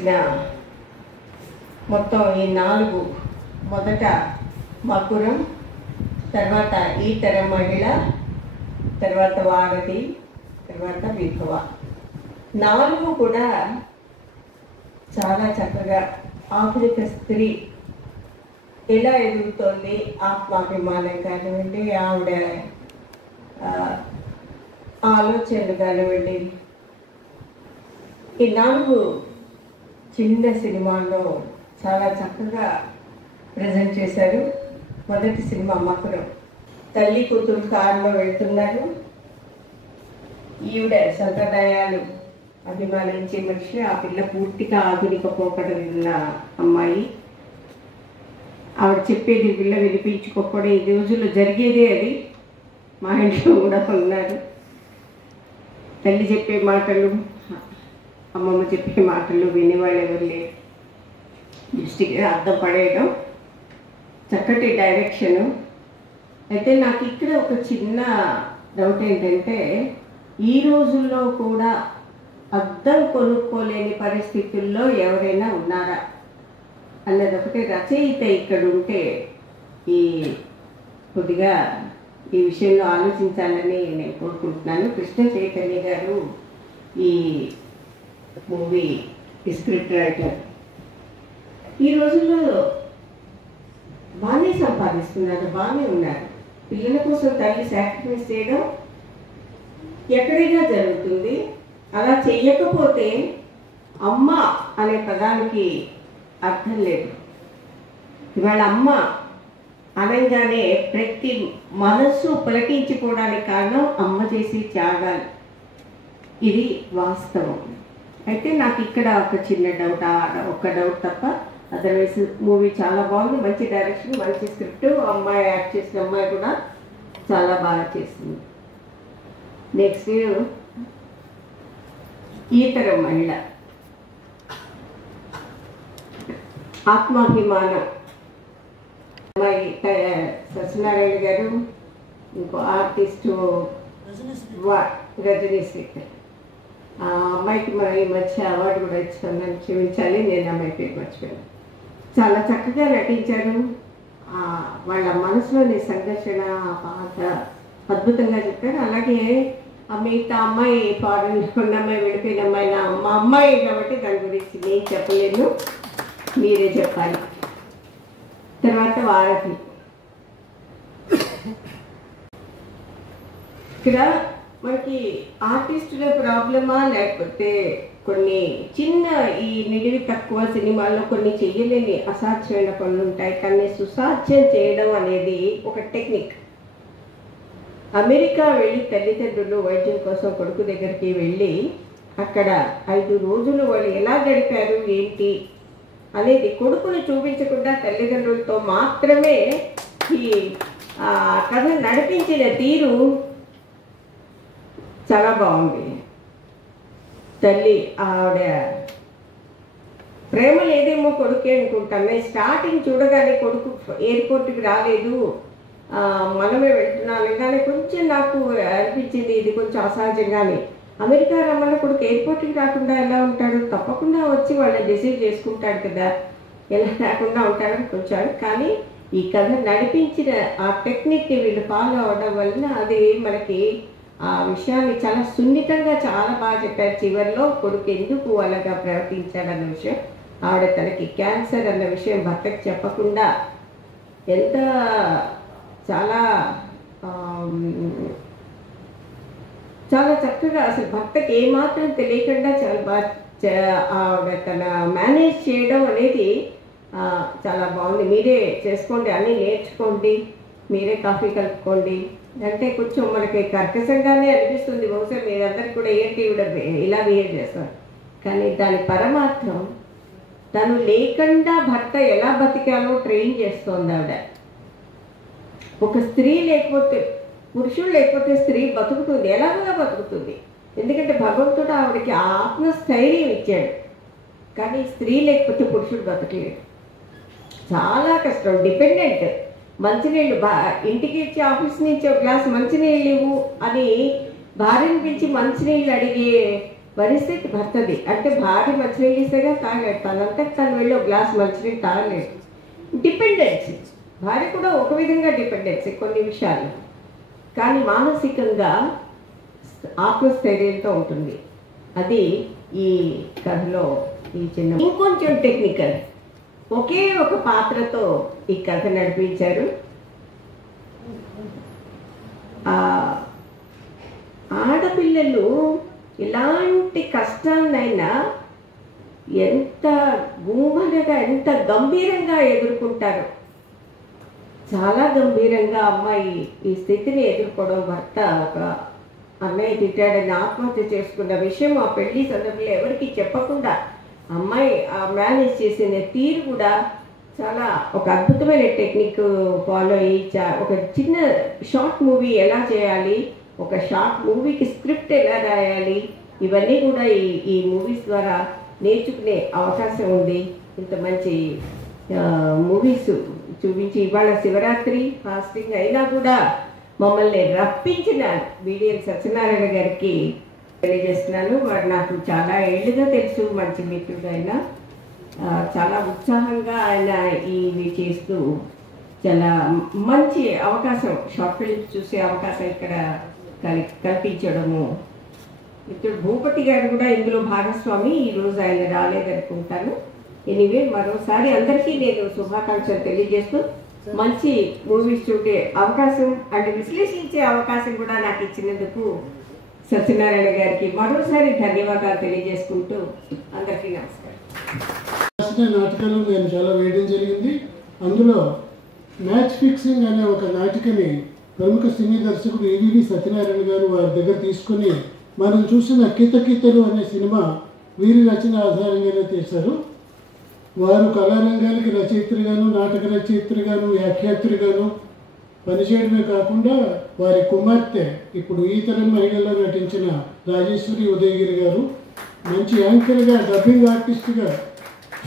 చేసిన మొత్తం ఈ 4 మొదట మకురం, తర్వాత ఈతర మహిళ, తర్వాత వారధి, తర్వాత విధవ 4 కూడా చాలా చక్కగా ఆధునిక స్త్రీ ఎలా ఎదుగుతోంది, ఆత్మాభిమానం కానివ్వండి, ఆవిడ ఆలోచనలు కానివ్వండి, ఈ 4 చిన్న సినిమాల్లో చాలా చక్కగా ప్రజెంట్ చేశారు. మొదటి సినిమా మకురం. తల్లి కూతురు కారులో వెళ్తున్నారు. ఈవిడ సంప్రదాయాలు అభిమానించే మనిషి. ఆ పిల్ల పూర్తిగా ఆధునిక పోకడలున్న అమ్మాయి. ఆవిడ చెప్పేది పిల్ల వినిపించుకోకపోవడం ఈ రోజుల్లో జరిగేదే. అది మా ఇంట్లో కూడా ఉన్నారు. తల్లి చెప్పే మాటలు, అమ్మమ్మ చెప్పే మాటలు వినేవాళ్ళు ఎవరు లేరు. దృష్టికి అర్థం పడేయడం, చక్కటి డైరెక్షను. అయితే నాకు ఇక్కడ ఒక చిన్న డౌట్ ఏంటంటే, ఈ రోజుల్లో కూడా అద్దం కొనుక్కోలేని పరిస్థితుల్లో ఎవరైనా ఉన్నారా అన్నది ఒకటి రచయిత ఇక్కడ ఉంటే కొద్దిగా ఈ విషయంలో ఆలోచించాలని నేను కోరుకుంటున్నాను. కృష్ణ చైతన్య గారు ఈ మూవీ స్క్రిప్ట్ రైటర్. ఈ రోజుల్లో బాగానే సంపాదిస్తున్నారు, బాగానే ఉన్నారు. పిల్లల కోసం తల్లి సాక్రిఫైస్ చేయడం ఎక్కడైనా జరుగుతుంది. అలా చెయ్యకపోతే అమ్మ అనే పదానికి అర్థం లేదు. ఇవాళ అమ్మ అనగానే ప్రతి మనస్సు పులకించిపోవడానికి కారణం అమ్మ చేసే త్యాగాలు. ఇది వాస్తవం. అయితే నాకు ఇక్కడ ఒక చిన్న డౌట్, ఒక్క డౌట్ తప్ప, అదర్వైజ్ మూవీ చాలా బాగుంది. మంచి డైరెక్షన్, మంచి స్క్రిప్ట్. అమ్మాయి యాక్ట్ చేసిన అమ్మాయి కూడా చాలా బాగా చేసింది. నెక్స్ట్ ఈతర మహిళ. ఆత్మాభిమానం. అమ్మాయి సత్యనారాయణ గారు, ఇంకో ఆర్టిస్టు రజనీశ్రీ. ఆ అమ్మాయికి ఈ మధ్య అవార్డు కూడా ఇచ్చాను, క్షమించాలి, నేను అమ్మాయి పేరు మర్చిపోయాను. చాలా చక్కగా నటించారు. వాళ్ళ మనసులోని సంఘర్షణ, బాధ అద్భుతంగా చెప్పారు. అలాగే మిగతా అమ్మాయి ఫారెన్లో ఉన్న అమ్మాయి, విడిపోయిన అమ్మాయి మా అమ్మాయి కాబట్టి దాని గురించి నేను చెప్పలేను, మీరే చెప్పాలి. తర్వాత వారధి. ఇక్కడ మనకి ఆర్టిస్టుల ప్రాబ్లమా, లేకపోతే కొన్ని చిన్న ఈ నిడివి తక్కువ సినిమాల్లో కొన్ని చెయ్యలేని అసాధ్యమైన పనులు ఉంటాయి, కానీ సుసాధ్యం చేయడం అనేది ఒక టెక్నిక్. అమెరికా వెళ్ళి తల్లిదండ్రులు వైద్యం కోసం కొడుకు దగ్గరికి వెళ్ళి అక్కడ 5 రోజులు వాళ్ళు ఎలా గడిపారు ఏంటి అనేది కొడుకును చూపించకుండా తల్లిదండ్రులతో మాత్రమే ఈ కథ నడిపించిన తీరు చాలా బాగుంది. తల్లి ఆవిడ ప్రేమ లేదేమో కొడుకే అనుకుంటాను. స్టార్టింగ్ చూడగానే కొడుకు ఎయిర్పోర్ట్కి రాలేదు, మనమే వెళ్తున్నాను, కానీ కొంచెం నాకు అనిపించింది ఇది కొంచెం అసహజంగానే. అమెరికా రమ్మన్న కొడుకు ఎయిర్పోర్ట్కి రాకుండా ఎలా ఉంటాడు? తప్పకుండా వచ్చి వాళ్ళని రిసీవ్ చేసుకుంటాడు కదా, ఎలా రాకుండా ఉంటాడని కొంచెం. కానీ ఈ కథ నడిపించిన ఆ టెక్నిక్ని వీళ్ళు ఫాలో అవడం వలన అది మనకి ఆ విషయాన్ని చాలా సున్నితంగా చాలా బాగా చెప్పారు. చివరిలో కొడుకు ఎందుకు అలాగా ప్రవర్తించాడన్న విషయం, ఆవిడ తనకి క్యాన్సర్ అన్న విషయం భర్తకి చెప్పకుండా ఎంత చాలా చాలా చక్కగా, అసలు భర్తకి ఏమాత్రం తెలియకుండా చాలా బాగా ఆవిడ తన మేనేజ్ చేయడం అనేది చాలా బాగుంది. మీరే చేసుకోండి, అన్నీ నేర్చుకోండి, మీరే కాఫీ కలుపుకోండి అంటే కొంచెం మనకి కర్కశంగానే అనిపిస్తుంది. బహుశా మీరందరికీ కూడా ఏంటి ఇలా బిహేవ్ చేస్తారు, కానీ దాని పరమార్థం తను లేకుండా భర్త ఎలా బతికాలో ట్రైన్ చేస్తోంది ఆవిడ. ఒక స్త్రీ లేకపోతే, పురుషుడు లేకపోతే స్త్రీ బతుకుతుంది, ఎలాగోలా బతుకుతుంది. ఎందుకంటే భగవంతుడు ఆవిడకి ఆత్మస్థైర్యం ఇచ్చాడు. కానీ స్త్రీ లేకపోతే పురుషుడు బతకలేడు, చాలా కష్టం. డిపెండెంట్. మంచినీళ్ళు ఇంటికి ఇచ్చి ఆఫీస్ నుంచి ఒక గ్లాస్ మంచినీళ్ళు ఇవ్వు అని భార్యను పిలిచి మంచినీళ్ళు అడిగే పరిస్థితి భర్తది. అంటే భార్య మంచినీళ్ళు ఇస్తేగా తాగాడు, తనంతకు తను వెళ్ళి ఒక గ్లాస్ మంచినీళ్ళు తాగలేడు. డిపెండెన్సీ, భార్య కూడా ఒక విధంగా డిపెండెన్సీ కొన్ని విషయాలు, కానీ మానసికంగా ఆత్మస్థైర్యంతో ఉంటుంది. అది ఈ కథలో ఈ చిన్న ఇంకొంచెం టెక్నికల్, ఒకే ఒక పాత్రతో ఈ కథ నడిపించారు. ఆడపిల్లలు ఇలాంటి కష్టాన్నైనా ఎంత గుంభనగా ఎంత గంభీరంగా ఎదుర్కొంటారు. చాలా గంభీరంగా అమ్మాయి ఈ స్థితిని ఎదుర్కోవడం, భర్త ఒక అన్నయ్య తిట్టాడని ఆత్మహత్య చేసుకున్న విషయం ఆ పెళ్లి సందర్భంలో ఎవరికి చెప్పకుండా అమ్మాయి మేనేజ్ చేసిన తీరు కూడా చాలా ఒక అద్భుతమైన టెక్నిక్ ఫాలో అయ్యి ఒక చిన్న షార్ట్ మూవీ ఎలా చేయాలి, ఒక షార్ట్ మూవీకి స్క్రిప్ట్ ఎలా రాయాలి, ఇవన్నీ కూడా ఈ మూవీస్ ద్వారా నేర్చుకునే అవకాశం ఉంది. ఇంత మంచి మూవీస్ చూపించి ఇవాళ శివరాత్రి ఫాస్టింగ్ అయినా కూడా మమ్మల్ని రప్పించిన బిడిఎన్ సత్యనారాయణ గారికి తెలియజేస్తున్నాను. వాడు నాకు చాలా ఏళ్ళుగా తెలుసు, మంచి మిత్రుడు ఆయన. చాలా ఉత్సాహంగా ఆయన ఇవి చేస్తూ చాలా మంచి అవకాశం, షార్ట్ ఫిల్మ్స్ చూసే అవకాశం ఇక్కడ కల్పించడము. మిత్రుడు భూపతి గారు కూడా ఇందులో భాగస్వామి. ఈరోజు ఆయన రాలేదనుకుంటాను. ఎనీవే మరోసారి అందరికీ నేను శుభాకాంక్షలు తెలియజేస్తూ మంచి మూవీస్ చూడే అవకాశం అంటే విశ్లేషించే అవకాశం కూడా నాకు ఇచ్చినందుకు సత్యనారాయణ గారికి మరోసారి ధన్యవాదాలు తెలియజేసుకుంటూ అందరికీ నమస్కారం. నాటకాలు నేను చాలా వేయడం జరిగింది. అందులో మ్యాచ్ ఫిక్సింగ్ అనే ఒక నాటికని ప్రముఖ సినీ దర్శకుడు ఏవివి సత్యనారాయణ గారు వారి దగ్గర తీసుకొని మనం చూసిన కీతకీతలు అనే సినిమా వీరి రచన ఆధారంగానే తీశారు. వారు కళారంగానికి రచయిత్రిగాను, నాటక రచయిత్రిగాను, వ్యాఖ్యాత్రిగాను పనిచేయడమే కాకుండా వారి కుమార్తె ఇప్పుడు ఈ తరం మహిళల్లో నటించిన రాజేశ్వరి ఉదయగిరి గారు మంచి యాంకర్గా, డబ్బింగ్ ఆర్టిస్ట్గా,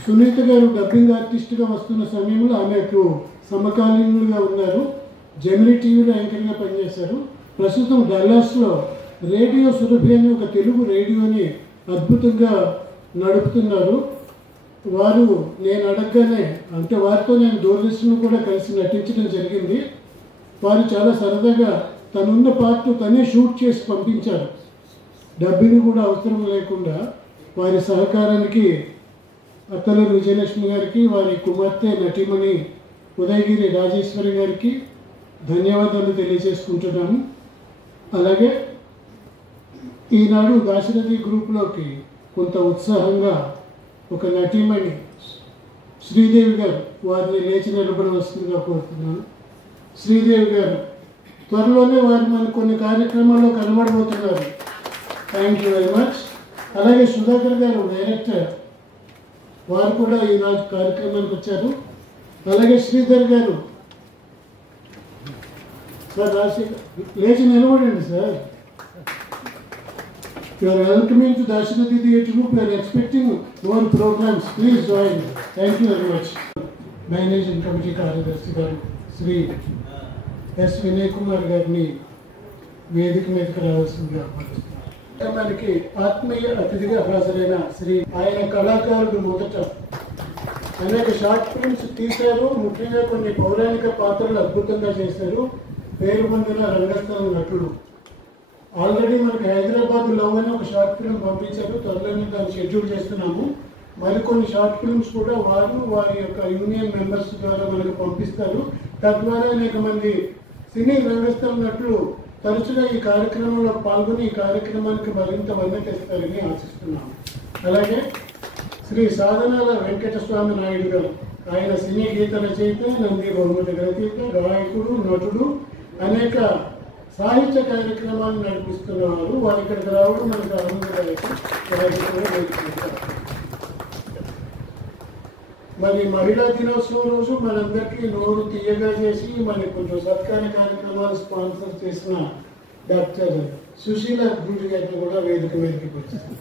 సునీత గారు డబ్బింగ్ ఆర్టిస్ట్గా వస్తున్న సమయంలో ఆమెకు సమకాలీనులుగా ఉన్నారు. జెమినీ టీవీలో యాంకర్గా పనిచేశారు. ప్రస్తుతం డల్లాస్లో రేడియో సురభి అని ఒక తెలుగు రేడియోని అద్భుతంగా నడుపుతున్నారు. వారు నేను అడగగానే అంటే వారితో నేను దూరదర్శన్ కూడా కలిసి నటించడం జరిగింది. వారు చాలా సరదాగా తనున్న పార్ట్ తనే షూట్ చేసి పంపించారు. డబ్బింగ్ కూడా అవసరం లేకుండా. వారి సహకారానికి అత్తలూరు విజయలక్ష్మి గారికి, వారి కుమార్తె నటిమణి ఉదయగిరి రాజేశ్వరి గారికి ధన్యవాదాలు తెలియజేసుకుంటున్నాము. అలాగే ఈనాడు దాశరథి గ్రూప్లోకి కొంత ఉత్సాహంగా ఒక నటీమణి శ్రీదేవి గారు వారిని లేచి నిలబడవలసిందిగా కోరుతున్నాను. శ్రీదేవి గారు త్వరలోనే వారు మన కొన్ని కార్యక్రమాల్లో కనబడబోతున్నారు. Thank you very much. అలాగే సుధాకర్ గారు డైరెక్టర్, వారు కూడా ఈనాడు కార్యక్రమానికి వచ్చారు. అలాగే శ్రీధర్ గారు. సార్ రాజశేఖర్ లేచి నిలబడండి sir. You are welcoming to Dasharathy Theatre Group. We are expecting more programs. Please join. Thank you very much. Managing Committee కార్యదర్శి గారు శ్రీ ఎస్ వినయ్ కుమార్ గారిని వేదిక మీదకి రావాల్సిందిగా ఆహ్వానిస్తున్నాను. మనకి ఆత్మీయ అతిథిగా హాజరైన శ్రీ ఆయన కళాకారుడు మొదట అనేక షార్ట్ ఫిల్మ్స్ తీశారు. ముఖ్యంగా కొన్ని పౌరాణిక పాత్రలు అద్భుతంగా చేశారు. పేరు పొందిన రంగస్థల నటుడు. ఆల్రెడీ మనకి హైదరాబాద్ లవ్ అని ఒక షార్ట్ ఫిల్మ్ పంపించారు. త్వరలోనే దాన్ని షెడ్యూల్ చేస్తున్నాము. మరికొన్ని షార్ట్ ఫిల్మ్స్ కూడా వారు వారి యొక్క యూనియన్ మెంబర్స్ ద్వారా మనకు పంపిస్తారు. తద్వారా అనేక మంది సినీ రంగస్థల నటులు తరచుగా ఈ కార్యక్రమంలో పాల్గొని ఈ కార్యక్రమానికి మరింత వన్నె తెస్తారని ఆశిస్తున్నాము. అలాగే శ్రీ సాధనాల వెంకటస్వామి నాయుడు గారు, ఆయన సినీ గీత రచయిత, నంది బహుమతి గ్రహీత, గాయకుడు, నటుడు, అనేక సాహిత్య కార్యక్రమాలు నడిపిస్తున్నవారు. వారు ఇక్కడికి రావడం మనకు ఆనందదాయకం. మరి మహిళా దినోత్సవం రోజు మనందరికీ నోరు తీయగా చేసి మనకి కొంచెం సత్కార కార్యక్రమాలు స్పాన్సర్ చేసిన డాక్టర్ సుశీల గుడి గారిని కూడా వేదిక మీదకి వచ్చింది.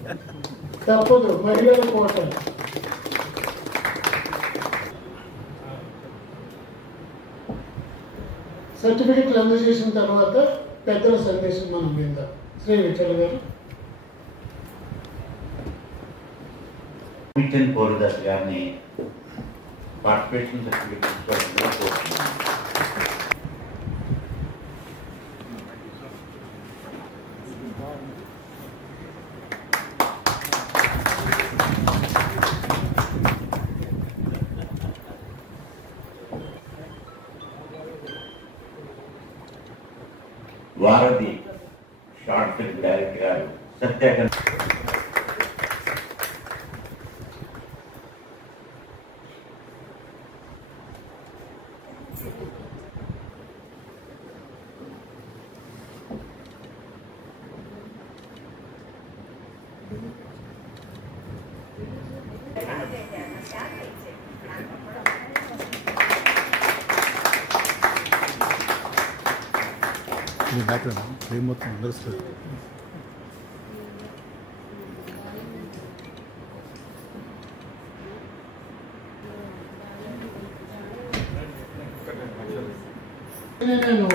తప్పదు, మహిళల కోట. సర్టిఫికెట్లు అందజేసిన తర్వాత పెద్దల సందేశం మనం విందాం. శ్రీ విఠల్ గారు. మిషన్ కోరిదాస్ గారిని పార్టిసిపేషన్ సర్టిఫికేట్ తీసుకోవాల్సిందిగా కోరుతున్నాను. వారధి షార్ట్ ఫిల్మ్ డైరెక్టర్ గారు సత్యాగ్రహ బ్యాక్గ్రౌండ్ ఫ్రేమ్ మొత్తం అందరు నేను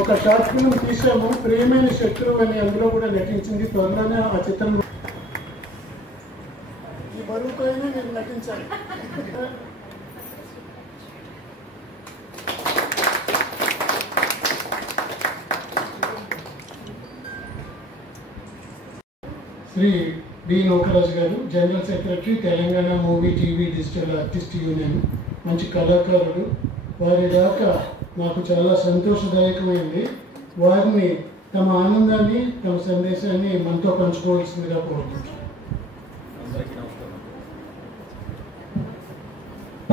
ఒక షార్ట్ ఫిల్మ్ తీసాము, ప్రియమైన శత్రువు అని, అందులో కూడా నటించింది. త్వరలోనే ఆ చిత్రం ఈ బరువుతో నేను నటించాను. శ్రీ బి నోకరాజు గారు, general secretary, Telangana movie TV digital artist union. మంచి కళాకారుడు. వారి దాకా నాకు చాలా సంతోషదాయకమైంది. వారిని తమ ఆనందాన్ని, తమ సందేశాన్ని మనతో పంచుకోవాల్సిందిగా కోరుకుంటున్నాను.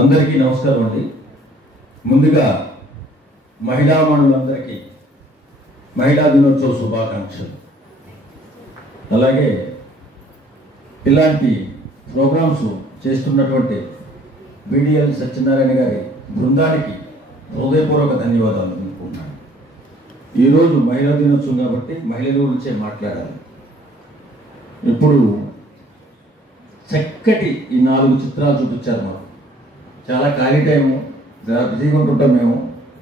అందరికీ నమస్కారం అండి. ముందుగా మహిళా మనులందరికీ మహిళా దినోత్సవ శుభాకాంక్షలు. అలాగే ఇలాంటి ప్రోగ్రామ్స్ చేస్తున్నటువంటి బిడిఎల్ సత్యనారాయణ గారి బృందానికి హృదయపూర్వక ధన్యవాదాలు అనుకుంటున్నాను. ఈరోజు మహిళా దినోత్సవం కాబట్టి మహిళల గురించే మాట్లాడాలి. ఇప్పుడు చక్కటి ఈ 4 చిత్రాలు చూపించారు మాకు. చాలా ఖాళీ టైము, బిజీగా ఉంటుంటాం మేము,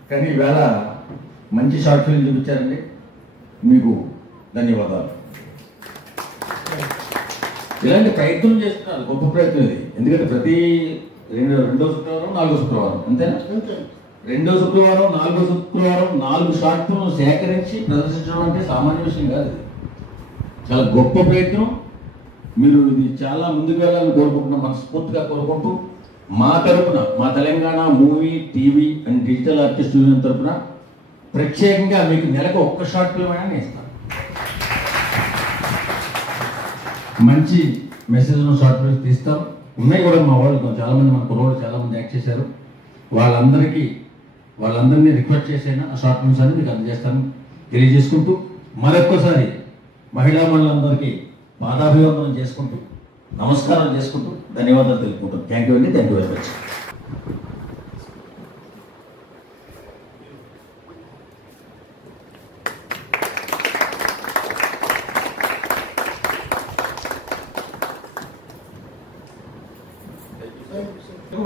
కానీ ఈవేళ మంచి షార్ట్ ఫిల్మ్ చూపించారండి. మీకు ధన్యవాదాలు. ఇలాంటి ప్రయత్నం చేస్తున్నారు, గొప్ప ప్రయత్నం ఇది. ఎందుకంటే ప్రతి రెండో శుక్రవారం 4వ శుక్రవారం అంతేనా, రెండో శుక్రవారం 4వ శుక్రవారం 4 షార్ట్ ఫిల్మ్ సేకరించి ప్రదర్శించడం అంటే సామాన్య విషయం కాదు. చాలా గొప్ప ప్రయత్నం. మీరు ఇది చాలా ముందుకు వెళ్ళాలని కోరుకుంటున్నాం, మనస్ఫూర్తిగా కోరుకుంటూ మా తరపున, మా Telangana movie TV and digital artist union తరపున ప్రత్యేకంగా మీకు నెలకు 1 షార్ట్ ఫిల్మ్ అయినా నేను ఇస్తాను. మంచి మెసేజ్ను షార్ట్ ఫిల్మ్స్ తీస్తాం. ఉన్నాయి కూడా మా వాళ్ళు చాలామంది, మన కుర్రోళ్ళు చాలామంది యాక్ట్ చేశారు. వాళ్ళందరినీ రిక్వెస్ట్ చేసైనా ఆ షార్ట్ ఫిల్మ్స్ అని మీకు అందజేస్తాను తెలియజేసుకుంటూ, మరొక్కసారి మహిళా మనులందరికీ పాదాభివందనం చేసుకుంటూ, నమస్కారం చేసుకుంటూ ధన్యవాదాలు తెలుపుకుంటాం. థ్యాంక్ యూ అండి. Thank you very much.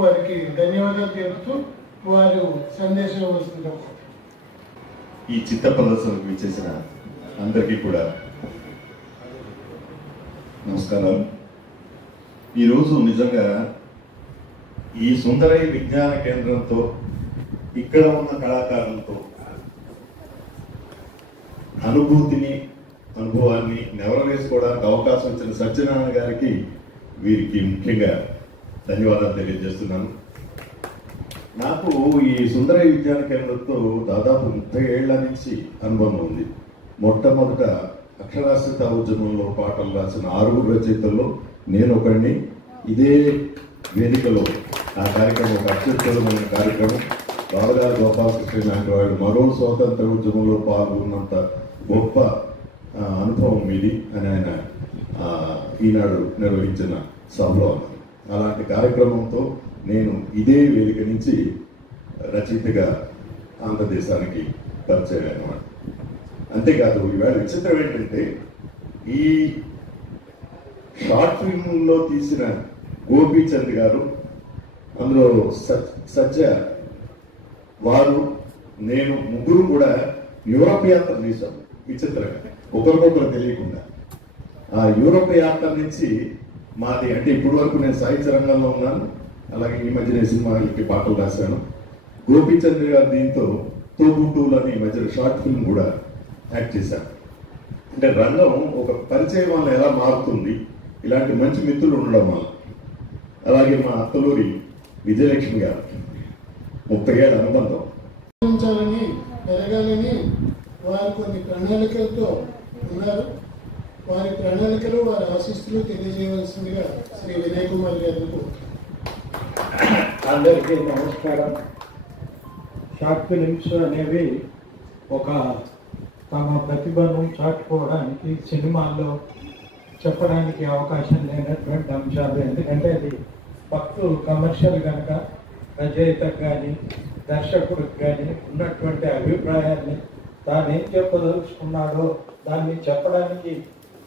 వారికి ధన్యవాదాలు తెలుపుతూ వారు సందేశం వస్తుందా. ఈ చిత్ర ప్రదర్శనకు విచ్చేసిన అందరికీ కూడా నమస్కారాలు. ఈరోజు నిజంగా ఈ సుందరయ్య విజ్ఞాన కేంద్రంతో, ఇక్కడ ఉన్న కళాకారులతో అనుభవాన్ని నెవరవేసుకోవడానికి అవకాశం ఇచ్చిన సత్యనారాయణ గారికి, వీరికి ముఖ్యంగా ధన్యవాదాలు తెలియజేస్తున్నాను. నాకు ఈ సుందరయ్య విజ్ఞాన కేంద్రంతో దాదాపు 30 ఏళ్ల నుంచి అనుభవం ఉంది. మొట్టమొదట అక్షరాస్యత ఉద్యమంలో పాటలు రాసిన 6 రచయితల్లో నేను ఒకడిని. ఇదే వేదికలో ఆ కార్యక్రమం ఒక అత్యుత్తమమైన కార్యక్రమం. బాలగారు గోపాలకృష్ణ లాంటి వాడు మరో స్వాతంత్ర ఉద్యమంలో పాల్గొన్నంత గొప్ప అనుభవం ఇది అని ఆయన ఈనాడు నిర్వహించిన సభలో అన్నారు. అలాంటి కార్యక్రమంతో నేను ఇదే వేదిక నుంచి రచయితగా ఆంధ్రదేశానికి పరిచయం అన్నమాట. అంతేకాదు, ఈవేళ విచిత్రం ఏంటంటే, ఈ షార్ట్ ఫిల్మ్లో తీసిన గోపీచంద్ గారు, అందులో సత్య వారు, నేను ముగ్గురు కూడా యూరోప్ యాత్ర తీశాము విచిత్రంగా, ఒకరికొకరు తెలియకుండా. ఆ యూరోప్ యాత్ర నుంచి మాది అంటే ఇప్పటి వరకు నేను సాహిత్య రంగంలో ఉన్నాను, అలాగే ఈ మధ్య నేను సినిమాలకి పాటలు రాశాను. గోపీచంద్ర గారు దీంతో తోబుటూలు అని ఈ మధ్య షార్ట్ ఫిల్మ్ కూడా యాక్ట్ చేశాను. అంటే రంగం ఒక పరిచయం వల్ల ఎలా మారుతుంది, ఇలాంటి మంచి మిత్రులు ఉండడం వల్ల. అలాగే మా అత్తలూరి విజయలక్ష్మి గారు 30 ఏళ్ళ అనుబంధం. ఎదగాలని వారు కొన్ని ప్రణాళికలతో ఉన్నారు. వారి ప్రణాళికలు, వారి ఆశీస్సులు తెలియజేయవలసిందిగా శ్రీ వినయ్ కుమార్ గారికి. అందరికీ నమస్కారం. షార్ట్ ఫిలిమ్స్ అనేవి ఒక తమ ప్రతిభను చాటుకోవడానికి సినిమాల్లో చెప్పడానికి అవకాశం లేనటువంటి అంశాలు. ఎందుకంటే అది ఫస్ట్ కమర్షియల్ కనుక రచయితకు కానీ దర్శకుడికి కానీ ఉన్నటువంటి అభిప్రాయాన్ని తాను ఏం చెప్పదలుచుకున్నాడో దాన్ని చెప్పడానికి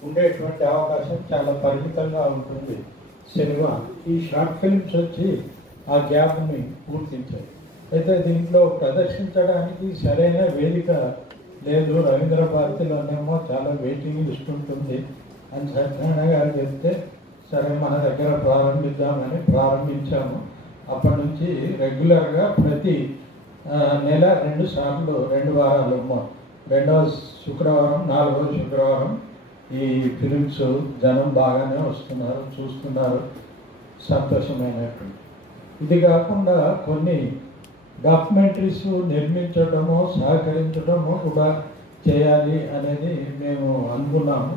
ఉండేటువంటి అవకాశం చాలా పరిమితంగా ఉంటుంది సినిమా. ఈ షార్ట్ ఫిల్మ్స్ వచ్చి ఆ గ్యాప్ని పూర్తించాయి. అయితే దీంట్లో ప్రదర్శించడానికి సరైన వేదిక లేదు. రవీంద్ర భారతిలోనేమో చాలా వెయిటింగ్ లిస్ట్ ఉంటుంది అని సత్యనారాయణ గారు చెప్తే సరే మన దగ్గర ప్రారంభిద్దామని ప్రారంభించాము. అప్పటి నుంచి రెగ్యులర్గా ప్రతి నెల 2 సార్లు 2 వారాలు, 2వ శుక్రవారం 4వ శుక్రవారం ఈ ఫిలిమ్స్ జనం బాగానే వస్తున్నారు, చూస్తున్నారు, సంతోషమైనటువంటి. ఇది కాకుండా కొన్ని డాక్యుమెంటరీస్ నిర్మించడము, సహకరించడము కూడా చేయాలి అనేది మేము అనుకున్నాము.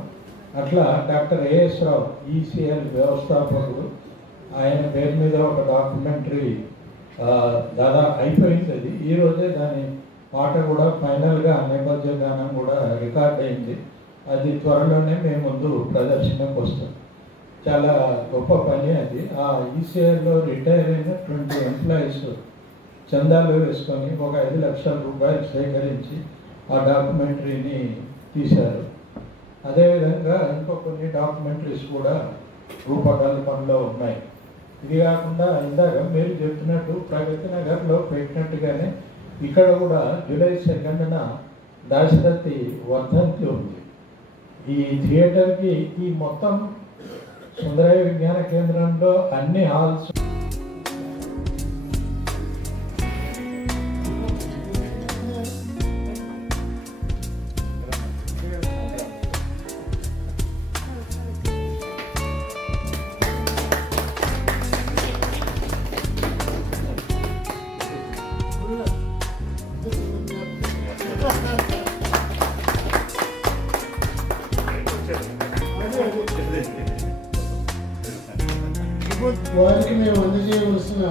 అట్లా డాక్టర్ ఏఎస్ రావు ఈసీఎల్ వ్యవస్థాపకుడు, ఆయన పేరు మీద ఒక డాక్యుమెంటరీ దాదాపు అయిపోయింది. అది ఈరోజే దాని పాట కూడా ఫైనల్గా నేపథ్య గానం కూడా రికార్డ్ అయింది. అది త్వరలోనే మేము ముందు ప్రదర్శనకు వస్తాం. చాలా గొప్ప పని అది. ఆ ఈసీఐలో రిటైర్ అయినటువంటి ఎంప్లాయీస్ చందాలు వేసుకొని ఒక 5 లక్షల రూపాయలు సేకరించి ఆ డాక్యుమెంటరీని తీశారు. అదేవిధంగా ఇంకో కొన్ని డాక్యుమెంటరీస్ కూడా రూపకల్పనలో ఉన్నాయి. ఇది కాకుండా ఇందాక మీరు చెప్పినట్టు ప్రగతి నగర్లో పెట్టినట్టుగానే ఇక్కడ కూడా జూలై 2న దాశరథి వర్ధంతి ఉంది. ఈ థియేటర్కి ఈ మొత్తం సుందరయ్య విజ్ఞాన కేంద్రంలో అన్ని హాల్స్ వారికి మేము అందజేయవలసిన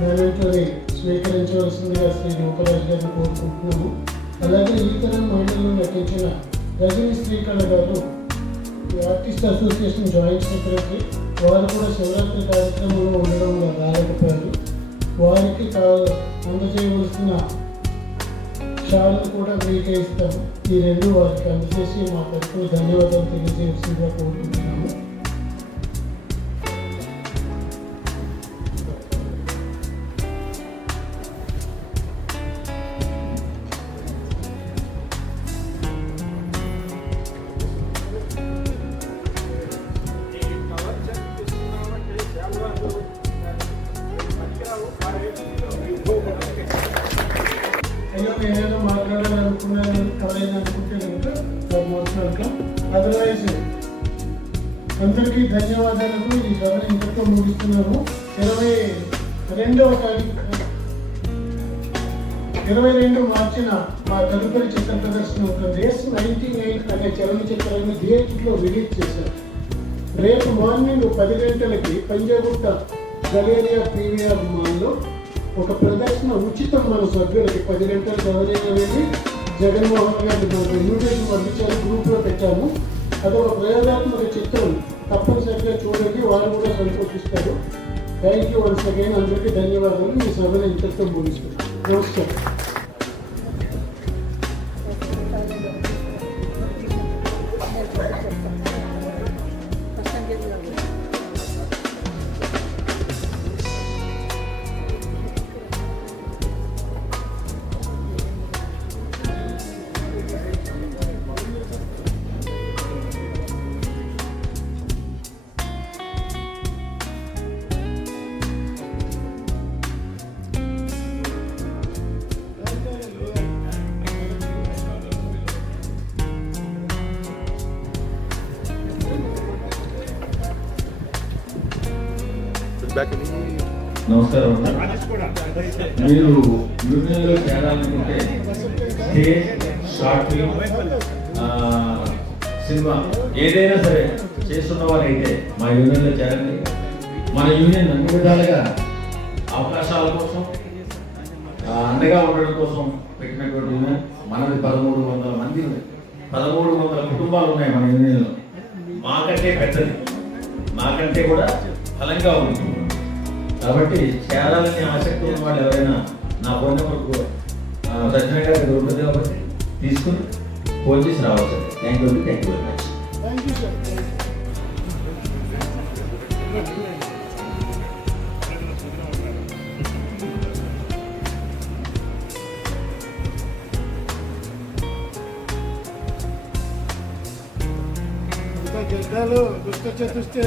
మెమెంటోని స్వీకరించవలసిందిగా శ్రీ నూకరాజు గారిని కోరుకుంటున్నాము. అలాగే ఈ తరం మహిళలు నటించిన రజనీ శ్రీకళ గారు ఆర్టిస్ట్ అసోసియేషన్ జాయింట్ సెక్రటరీ, వారు కూడా శివరాత్రి కార్యక్రమంలో ఉండడం రాలేకపోయారు. వారికి అందజేయవలసిన షాలు కూడా మీకే ఇస్తాము. ఈ 2 వారికి అందజేసి మా తరఫున ధన్యవాదాలు తెలియజేయవలసిందిగా కోరుకుంటున్నాము. అయ్యో నేనేదో మాట్లాడాలనుకున్నాను ఎవరైనా అనుకుంటే కనుక మాట్లాడతాం. అదర్వైజ్ అందరికీ ధన్యవాదాలకు. ఈ సభను ఇంతతో ముగిస్తున్నాము. 22 మార్చిన మా తదుపరి చిత్ర ప్రదర్శన ఉంటుంది. రేస్ 99 అనే చలనచిత్రాన్ని థియేటర్లో రిలీజ్ చేశారు. రేపు మార్నింగ్ 10 గంటలకి పంజాగుట్ట గలేరియా పీవీఆర్ మాల్లో ఒక ప్రదర్శన ఉచితం. మన సభ్యులకి 10 గంటలకు ఎవరైనా వెళ్ళి జగన్మోహన్ గారి మనకు ఇన్విటేషన్ పంపించారు, గ్రూప్లో పెట్టాము. అదొక ప్రయోగాత్మక చిత్రం, తప్పనిసరిగా చూడండి, వారు కూడా సంతోషిస్తారు. Thank you once again. అందరికీ ధన్యవాదాలు. ఈ సభను ఇంతటితో ముగిస్తున్నాను. నమస్కారం. నమస్కారం. మీరు యూనియన్లో చేరాలనుకుంటే స్టేజ్, షార్ట్ ఫిల్మ్, సినిమా ఏదైనా సరే చేస్తున్న వారైతే మా యూనియన్లో చేరండి. మన యూనియన్ అన్ని విధాలుగా అవకాశాల కోసం అండగా ఉండడం కోసం పెట్టినటువంటి యూనియన్. మనది 1300 మంది, 1300 కుటుంబాలు ఉన్నాయి మన యూనియన్లో. మాకంటే పెద్దది, మాకంటే కూడా బలంగా ఉంది. కాబట్టి చేరాలని ఆసక్తి ఉన్న వాళ్ళు ఎవరైనా నా ఫోన్ నెంబర్కు సజ్జన గారి ఉంటుంది కాబట్టి తీసుకుని ఫోన్ చేసి రావచ్చు. Thank you very much. Thank you sir. గడ్డాలు దుష్ట చతుస్తే